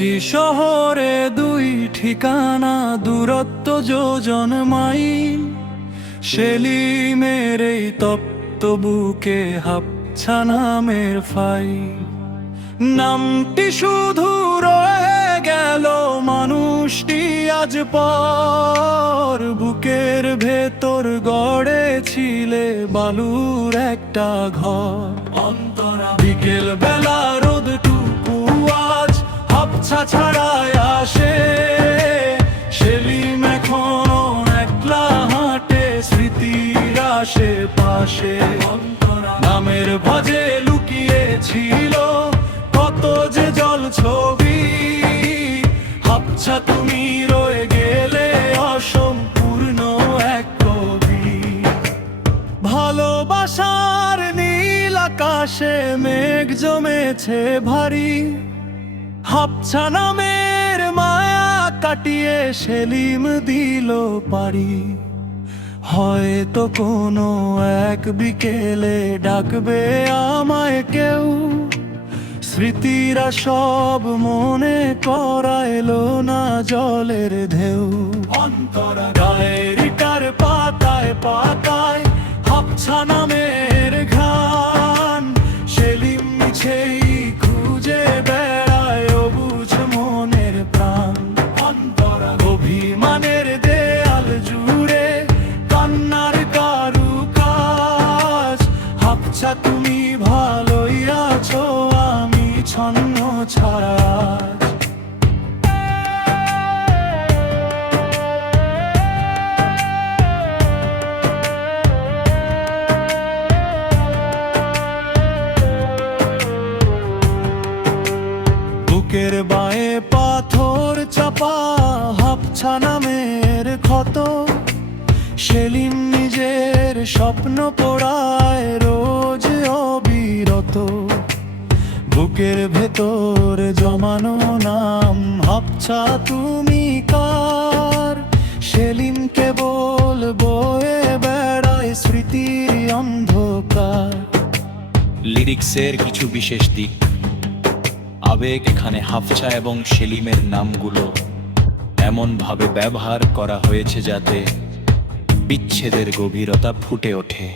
একই শহরে দুই ঠিকানা, দূরত্ব যোজন মাইল। সেলিমের এই তপ্ত বুকে হাপছা নামের ফাইল। নামটি শুধু রয়ে গেল, মানুষটি আজ পর। বুকের ভেতর গড়েছিলে বালুর একটা ঘর। অন্তরা বিকেল বেলা রোদটুকু আজ হাপছা ছাড়ায় আসে। সেলিম এখনো একলা হাঁটে স্মৃতির আশেপাশে। অন্তরা নামের ভাঁজে লুকিয়েছিল কত যে জল ছবি। হাপছা তুমি রয়ে গেলে অসম্পূর্ণ এক কবি। ভালোবাসার নীল আকাশে মেঘ জমেছে ভারী। হাপছা নামের মায়া কাটিয়ে সেলিম দিল পারি। হয়তো কোনো এক বিকেলে ডাকবে আমায় কেউ। স্মৃতিরা সব মনে করাইলো না জলের ঢেউ। অন্তরা ডায়েরিটার পাতায় পাতায় হাপছা নামের ঘ্রাণ। সেলিম মিছেই খুঁজে বেড়ায় অবুঝ মনের প্রাণ। অন্তরা অভিমানের দেয়াল জুড়ে কান্নার কারুকাজ। হাপছা তুমি ভালোই আছো, আমি ছন্ন ছাড়া। বুকের বাঁয়ে পাথর চাপা হাপছা নামের ক্ষত। সেলিম নিজের স্বপ্ন পোড়ায় রোজ অবিরত। বুকের ভেতর জমানো নাম হাপছা তুমি কার। সেলিম কেবল বয়ে বেড়ায় স্মৃতির অন্ধকার। লিরিক্সের কিছু বিশেষ দিক। আবেগ এখানে হাফছা এবং সেলিমের নামগুলো এমনভাবে ব্যবহার করা হয়েছে যাতে বিচ্ছেদের গভীরতা ফুটে ওঠে।